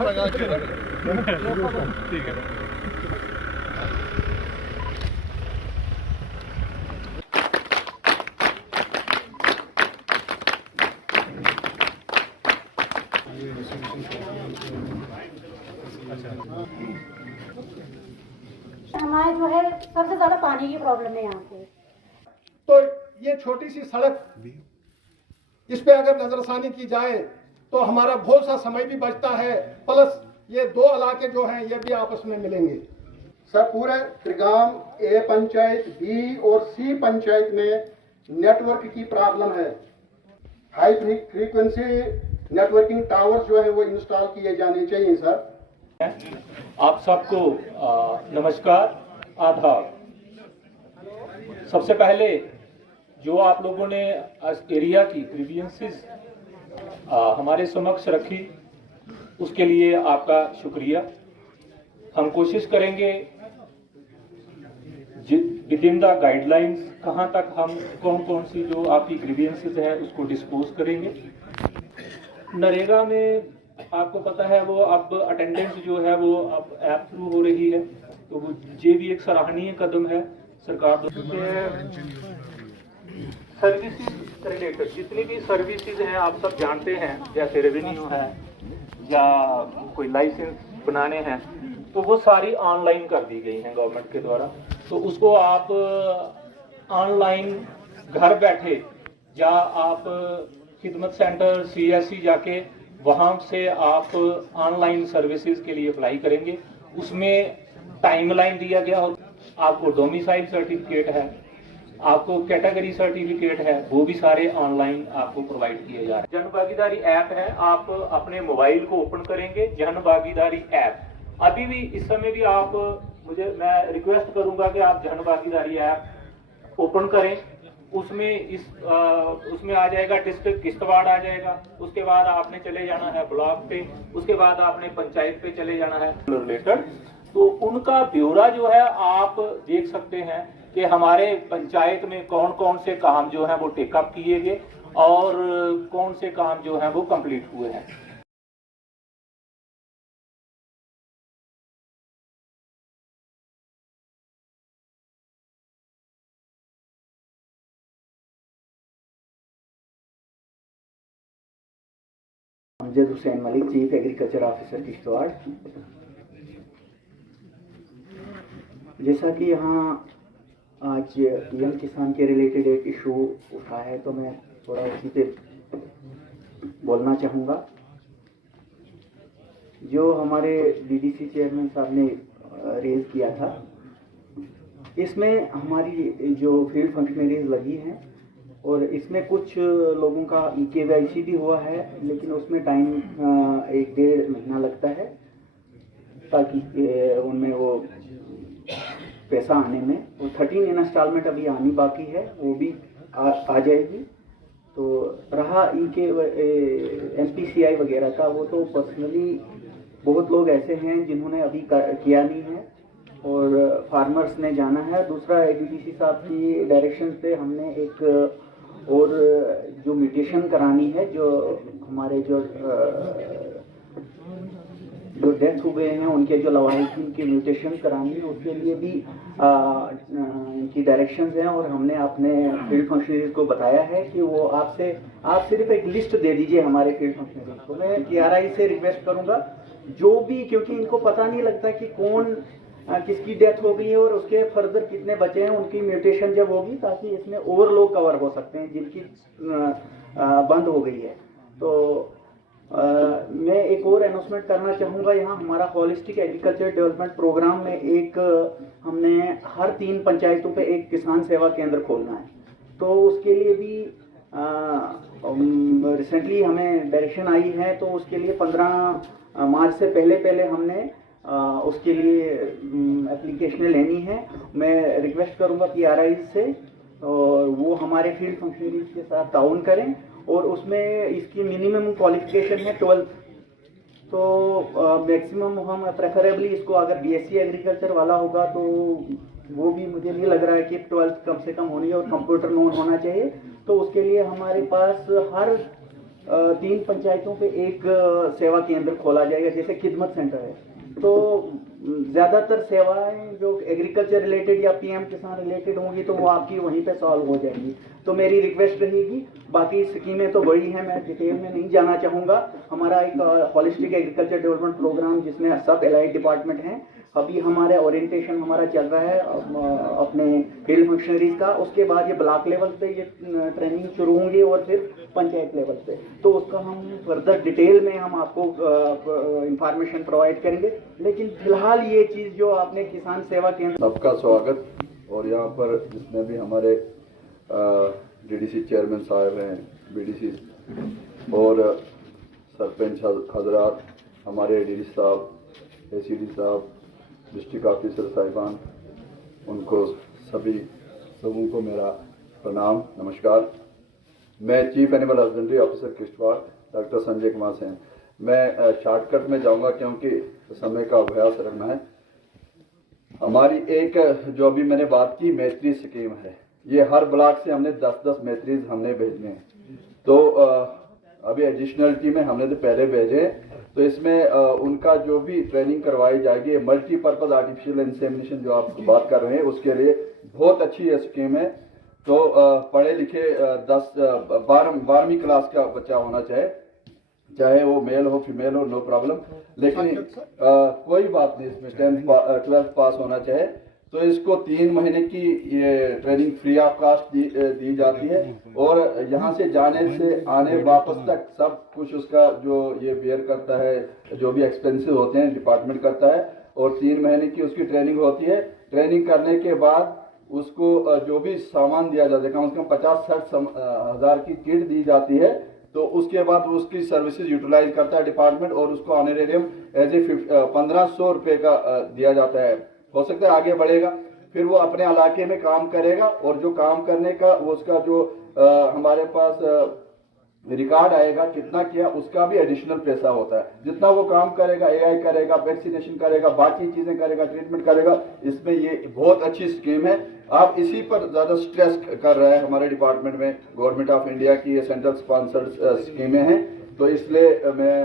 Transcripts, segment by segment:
ठीक है। हमारे जो है सबसे ज्यादा पानी की प्रॉब्लम है यहाँ पे। तो ये छोटी सी सड़क, इस पे अगर नजरसानी की जाए तो हमारा बहुत सा समय भी बचता है, प्लस ये दो इलाके जो हैं ये भी आपस में मिलेंगे। सर पूरे त्रिगाम ए पंचायत, बी और सी पंचायत में नेटवर्क की प्रॉब्लम है। हाई फ्रीक्वेंसी नेटवर्किंग टावर जो है वो इंस्टॉल किए जाने चाहिए सर। आप सबको नमस्कार, आदाब। सबसे पहले जो आप लोगों ने एरिया की ग्रीवियंसेस हमारे समक्ष रखी, उसके लिए आपका शुक्रिया। हम कोशिश करेंगे विद इन द गाइडलाइंस कहाँ तक हम कौन कौन सी जो आपकी ग्रीवियंसेस है उसको डिस्पोज करेंगे। नरेगा में आपको पता है वो अब अटेंडेंस जो है वो अब ऐप थ्रू हो रही है, तो वो ये भी एक सराहनीय कदम है सरकार सर्विसेज रिलेटेड जितनी भी सर्विसेज हैं आप सब जानते हैं, जैसे रेवेन्यू है या कोई लाइसेंस बनाने हैं, तो वो सारी ऑनलाइन कर दी गई हैं गवर्नमेंट के द्वारा। तो उसको आप ऑनलाइन घर बैठे या आप खिदमत सेंटर CSC जाके वहाँ से आप ऑनलाइन सर्विसेज के लिए अप्लाई करेंगे। उसमें टाइमलाइन दिया गया और आपको डोमिसाइल सर्टिफिकेट है, आपको कैटेगरी सर्टिफिकेट है, वो भी सारे ऑनलाइन आपको प्रोवाइड किए जा रहे हैं। जन भागीदारी ऐप है, आप अपने मोबाइल को ओपन करेंगे जन भागीदारी ऐप। अभी भी इस समय भी आप मैं रिक्वेस्ट करूंगा कि आप जन भागीदारी ऐप ओपन करें। उसमें आ जाएगा डिस्ट्रिक्ट किश्तवाड़ आ जाएगा, उसके बाद आपने चले जाना है ब्लॉक पे, उसके बाद आपने पंचायत पे चले जाना है रिलेटेड। तो उनका ब्यौरा जो है आप देख सकते हैं कि हमारे पंचायत में कौन कौन से काम जो है वो टेकअप किए गए और कौन से काम जो है वो कंप्लीट हुए हैं। Amjad Hussain Malik, chief agriculture officer Kishtwar. जैसा कि यहाँ आज PM किसान के रिलेटेड एक इशू उठा है, तो मैं थोड़ा उसी पे बोलना चाहूँगा। जो हमारे DDC चेयरमैन साहब ने रेज किया था, इसमें हमारी जो फील्ड फंक्शनरीज लगी हैं और इसमें कुछ लोगों का KYC भी हुआ है, लेकिन उसमें टाइम 1-1.5 महीना लगता है ताकि उनमें वो पैसा आने में, और 13 इंस्टॉलमेंट अभी आनी बाकी है, वो भी आ जाएगी। तो रहा इनके NPCI वगैरह का, वो तो पर्सनली बहुत लोग ऐसे हैं जिन्होंने अभी किया नहीं है और फार्मर्स ने जाना है। दूसरा ADDC साहब की डायरेक्शन पे हमने एक और जो म्यूटेशन करानी है, जो हमारे जो डेथ हो गए हैं उनके जो लवाहिकीन की म्यूटेशन करानी है, उसके लिए भी इनकी डायरेक्शंस हैं। और हमने अपने फील्ड फंक्शनरीज को बताया है कि वो आप सिर्फ एक लिस्ट दे दीजिए हमारे फील्ड फंक्शनरीज को। मैं TRI से रिक्वेस्ट करूँगा जो भी, क्योंकि इनको पता नहीं लगता कि कौन किसकी डेथ हो गई है और उसके फर्दर कितने बचे हैं, उनकी म्यूटेशन जब होगी ताकि इसमें और लोग कवर हो सकते हैं जिनकी बंद हो गई है। तो मैं एक और अनाउंसमेंट करना चाहूँगा। यहाँ हमारा होलिस्टिक एग्रीकल्चर डेवलपमेंट प्रोग्राम में एक हमने हर 3 पंचायतों पे एक किसान सेवा केंद्र खोलना है। तो उसके लिए भी रिसेंटली हमें डायरेक्शन आई है, तो उसके लिए 15 मार्च से पहले हमने उसके लिए एप्लीकेशनें लेनी है। मैं रिक्वेस्ट करूंगा PRI से, और वो हमारे फील्ड फंक्शनरीज के साथ ताउन करें, और उसमें इसकी मिनिमम क्वालिफिकेशन है 12th। तो मैक्सिमम हम प्रेफरेबली इसको अगर BSc एग्रीकल्चर वाला होगा तो वो भी मुझे नहीं लग रहा है कि 12th कम से कम होनी है और कंप्यूटर नोन होना चाहिए। तो उसके लिए हमारे पास हर 3 पंचायतों पे एक सेवा केंद्र खोला जाएगा, जैसे खिदमत सेंटर है। तो ज़्यादातर सेवाएं जो एग्रीकल्चर रिलेटेड या पीएम किसान रिलेटेड होंगी तो वो आपकी वहीं पे सॉल्व हो जाएंगी। तो मेरी रिक्वेस्ट रहेगी, बाकी स्कीमें तो बड़ी हैं, मैं डिटेल में नहीं जाना चाहूँगा। हमारा एक हॉलिस्टिक एग्रीकल्चर डेवलपमेंट प्रोग्राम जिसमें सब एलाइड डिपार्टमेंट हैं, अभी हमारे ओरिएंटेशन हमारा चल रहा है अपने फील्ड फंक्शनरीज का। उसके बाद ये ब्लॉक लेवल पे ये ट्रेनिंग शुरू होंगी और फिर पंचायत लेवल पे, तो उसका हम फर्दर डिटेल में हम आपको इंफॉर्मेशन प्रोवाइड करेंगे। लेकिन फिलहाल ये चीज़ जो आपने किसान सेवा केंद्र, सबका स्वागत। और यहाँ पर जिसमें भी हमारे डीडीसी चेयरमैन साहब हैं, बीडीसी और सरपंच हजरात, हमारे डीडी साहब, एसीडी साहब, डिस्ट्रिक्ट ऑफिसर साहिबान, उनको सबों को मेरा प्रणाम, नमस्कार। मैं chief animal husbandry officer Kishtwar doctor Sanjay Kumar Sen. मैं शॉर्टकट में जाऊंगा क्योंकि समय का अभ्यास रखना है। हमारी एक जो अभी मैंने बात की मैत्री स्कीम है, ये हर ब्लॉक से हमने 10-10 मैत्रीज हमने भेजने हैं। तो अभी एडिशनलिटी में हमने तो पहले भेजे, तो इसमें उनका जो भी ट्रेनिंग करवाई जाएगी, मल्टीपर्पज आर्टिफिशियल इंसेमिनेशन जो आप बात कर रहे हैं, उसके लिए बहुत अच्छी ये स्कीम है। तो पढ़े लिखे 12वीं क्लास का बच्चा होना चाहे वो मेल हो फीमेल हो, नो प्रॉब्लम। लेकिन कोई बात नहीं, इसमें 12th पास होना चाहे। तो इसको 3 महीने की ये ट्रेनिंग फ्री ऑफ कास्ट दी जाती है, और यहाँ से जाने से आने वापस तक सब कुछ उसका जो ये बेयर करता है, जो भी एक्सपेंसेस होते हैं डिपार्टमेंट करता है। और 3 महीने की उसकी ट्रेनिंग होती है। ट्रेनिंग करने के बाद उसको जो भी सामान दिया जाता है, कम से कम 50-60 हज़ार की किट दी जाती है। तो उसके बाद उसकी सर्विसेज यूटिलाइज करता है डिपार्टमेंट, और उसको ऑनरेरियम एज ए 1500 रुपये का दिया जाता है। हो सकता है आगे बढ़ेगा, फिर वो अपने इलाके में काम करेगा, और जो काम करने का वो उसका जो हमारे पास रिकॉर्ड आएगा कितना किया, उसका भी एडिशनल पैसा होता है। जितना वो काम करेगा, एआई करेगा, वैक्सीनेशन करेगा, बाकी चीजें करेगा, ट्रीटमेंट करेगा, इसमें ये बहुत अच्छी स्कीम है। आप इसी पर ज्यादा स्ट्रेस कर रहे हैं हमारे डिपार्टमेंट में। गवर्नमेंट ऑफ इंडिया की ये सेंट्रल स्पॉन्सर्ड स्कीमें हैं, तो इसलिए मैं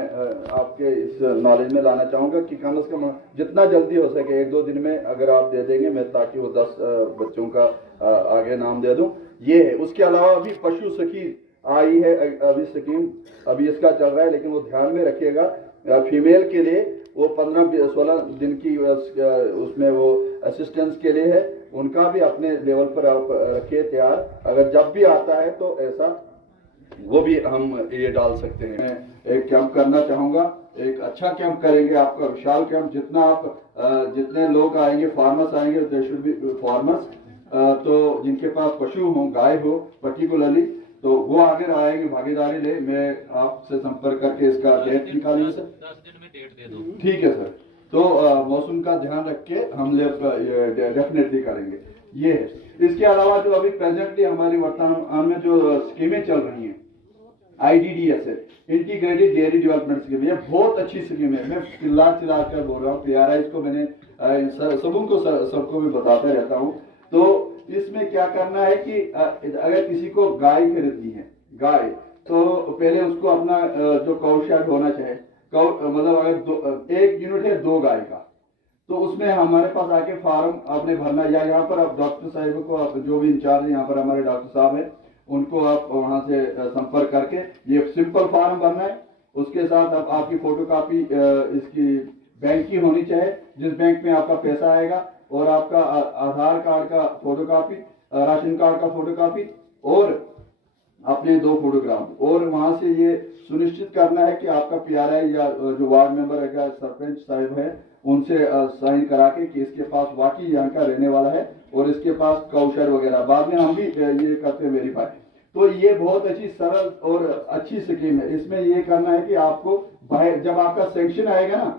आपके इस नॉलेज में लाना चाहूँगा कि कम से कम जितना जल्दी हो सके 1-2 दिन में अगर आप दे देंगे मैं, ताकि वो 10 बच्चों का आगे नाम दे दूँ। ये है। उसके अलावा अभी पशु सखी आई है अभी स्कीम, अभी इसका चल रहा है, लेकिन वो ध्यान में रखिएगा फीमेल के लिए वो 15-16 दिन की उसमें वो असिस्टेंस के लिए है। उनका भी अपने लेवल पर आप रखिए तैयार, अगर जब भी आता है तो ऐसा वो भी हम ये डाल सकते हैं। मैं एक कैंप करना चाहूँगा, एक अच्छा कैंप करेंगे, आपका विशाल कैंप। जितने लोग आएंगे, फार्मर्स आएंगे, दे शुड बी फार्मर्स, तो जिनके पास पशु हो, गाय हो पर्टिकुलरली, तो वो आगे आएंगे, भागीदारी ले। मैं आपसे संपर्क करके इसका डेट निकालेंगे सर। 10 दिन में डेट दे दो। ठीक है सर। तो मौसम का ध्यान रख के हम डेफिनेटली करेंगे। ये है। इसके अलावा जो अभी प्रेजेंटली हमारी वर्तमान में जो स्कीमें चल रही हैं, IDDS है, इंटीग्रेटेड डेयरी डेवलपमेंट स्कीम, ये बहुत अच्छी स्कीम है। मैं चिल्ला कर बोल रहा हूँ, PRI को मैंने सबों को सबको भी बताता रहता हूँ। तो इसमें क्या करना है कि अगर किसी को गाय खरीदनी है, गाय, तो पहले उसको अपना जो काउ शेड होना चाहिए, मतलब अगर 1 यूनिट है 2 गाय का, तो उसमें हमारे पास आके फार्म आपने भरना, या यहाँ पर आप डॉक्टर साहब को, आप जो भी इंचार्ज है यहाँ पर हमारे डॉक्टर साहब हैं, उनको आप वहाँ से संपर्क करके ये सिंपल फार्म भरना है। उसके साथ अब आपकी फोटोकॉपी इसकी बैंक की होनी चाहिए, जिस बैंक में आपका पैसा आएगा, और आपका आधार कार्ड का फोटोकॉपी, राशन कार्ड का फोटोकॉपी, और अपने 2 फोटोग्राफ। और वहां से ये सुनिश्चित करना है कि आपका PRI या जो वार्ड मेंबर है, सरपंच साहब है, उनसे साइन करा के कि इसके पास वाकई यहाँ का रहने वाला है, और इसके पास काउशर वगैरह बाद में हम भी ये करते हैं वेरीफाई। तो ये बहुत अच्छी सरल और अच्छी स्कीम है। इसमें ये करना है कि आपको जब आपका सेंक्शन आएगा ना,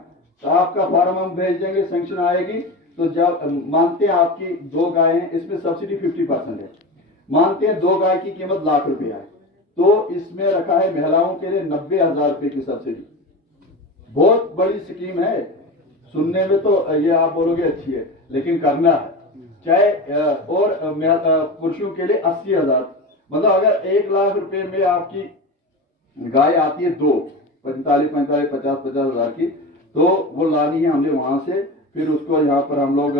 तो आपका फॉर्म हम भेज देंगे, सेंक्शन आएगी तो जब मानते हैं आपकी 2 गाय हैं, इसमें सब्सिडी 50% है। मानते हैं 2 गाय की कीमत ₹1,00,000 है, तो इसमें रखा है महिलाओं के लिए 90,000 रुपए की सब्सिडी। बहुत बड़ी स्कीम है। सुनने में तो ये आप बोलोगे अच्छी है, लेकिन करना है चाहे। और पुरुषों के लिए 80,000, मतलब अगर 1,00,000 रुपए में आपकी गाय आती है 2 45 50 हज़ार की, तो वो लानी है हमने वहां से, फिर उसको यहाँ पर हम लोग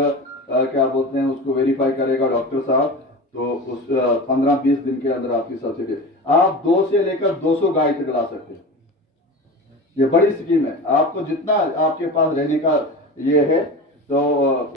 क्या बोलते हैं, उसको वेरीफाई करेगा डॉक्टर साहब, तो उस 15-20 दिन के अंदर आपकी सब्सिडी, आप 2 से लेकर 200 गाय तक ला सकते हैं। ये बड़ी स्कीम है, आपको जितना आपके पास रहने का ये है, तो